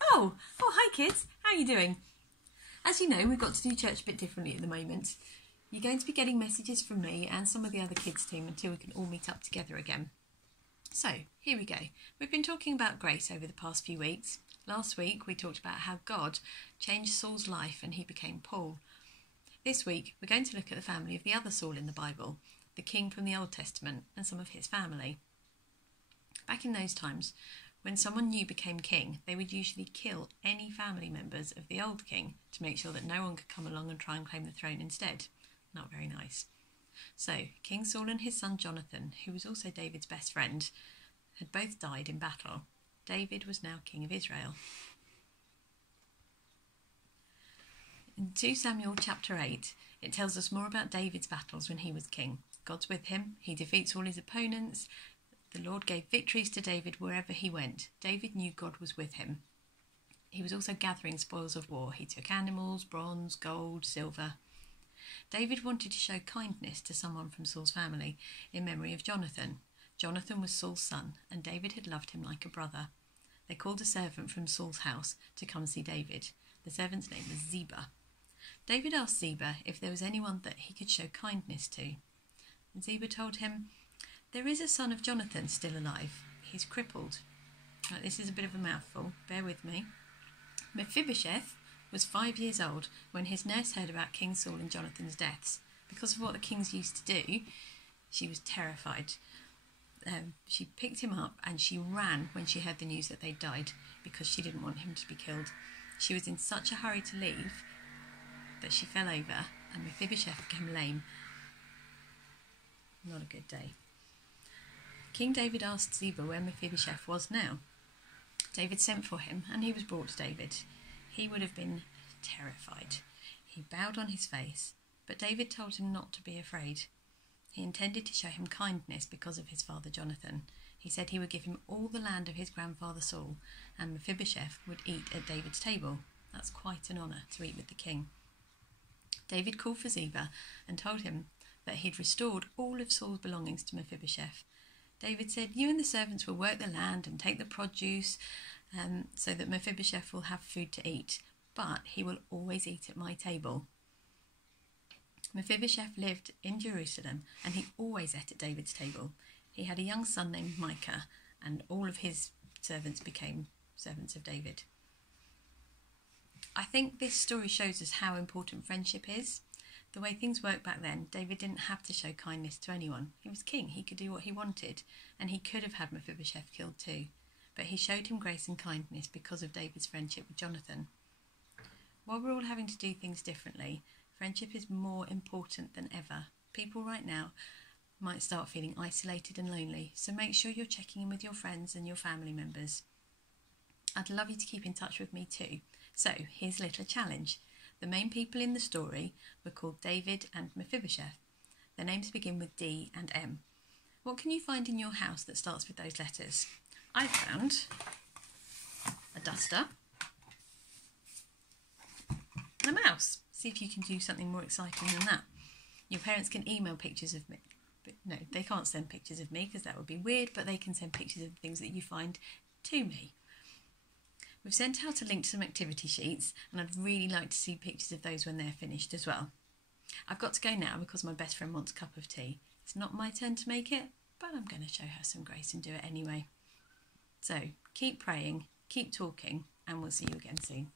Oh, hi kids. How are you doing? As you know, we've got to do church a bit differently at the moment. You're going to be getting messages from me and some of the other kids' team until we can all meet up together again. So, here we go. We've been talking about grace over the past few weeks. Last week, we talked about how God changed Saul's life and he became Paul. This week, we're going to look at the family of the other Saul in the Bible, the king from the Old Testament, and some of his family. Back in those times, when someone new became king, they would usually kill any family members of the old king to make sure that no one could come along and try and claim the throne instead. Not very nice. So, King Saul and his son Jonathan, who was also David's best friend, had both died in battle. David was now king of Israel. In 2 Samuel chapter 8, it tells us more about David's battles when he was king. God's with him, he defeats all his opponents. The Lord gave victories to David wherever he went. David knew God was with him. He was also gathering spoils of war. He took animals, bronze, gold, silver. David wanted to show kindness to someone from Saul's family in memory of Jonathan. Jonathan was Saul's son, and David had loved him like a brother. They called a servant from Saul's house to come see David. The servant's name was Ziba. David asked Ziba if there was anyone that he could show kindness to. And Ziba told him, "There is a son of Jonathan still alive. He's crippled." Right, this is a bit of a mouthful. Bear with me. Mephibosheth was 5 years old when his nurse heard about King Saul and Jonathan's deaths. Because of what the kings used to do, she was terrified. She picked him up and she ran when she heard the news that they'd died because she didn't want him to be killed. She was in such a hurry to leave that she fell over and Mephibosheth became lame. Not a good day. King David asked Ziba where Mephibosheth was now. David sent for him and he was brought to David. He would have been terrified. He bowed on his face, but David told him not to be afraid. He intended to show him kindness because of his father Jonathan. He said he would give him all the land of his grandfather Saul, and Mephibosheth would eat at David's table. That's quite an honour to eat with the king. David called for Ziba and told him that he'd restored all of Saul's belongings to Mephibosheth. David said, "You and the servants will work the land and take the produce so that Mephibosheth will have food to eat, but he will always eat at my table." Mephibosheth lived in Jerusalem and he always ate at David's table. He had a young son named Micah and all of his servants became servants of David. I think this story shows us how important friendship is. The way things worked back then, David didn't have to show kindness to anyone. He was king, he could do what he wanted, and he could have had Mephibosheth killed too. But he showed him grace and kindness because of David's friendship with Jonathan. While we're all having to do things differently, friendship is more important than ever. People right now might start feeling isolated and lonely, so make sure you're checking in with your friends and your family members. I'd love you to keep in touch with me too. So here's a little challenge. The main people in the story were called David and Mephibosheth. Their names begin with D and M. What can you find in your house that starts with those letters? I found a duster and a mouse. See if you can do something more exciting than that. Your parents can email pictures of me. But no, they can't send pictures of me because that would be weird, but they can send pictures of things that you find to me. We've sent out a link to some activity sheets and I'd really like to see pictures of those when they're finished as well. I've got to go now because my best friend wants a cup of tea. It's not my turn to make it, but I'm going to show her some grace and do it anyway. So keep praying, keep talking, and we'll see you again soon.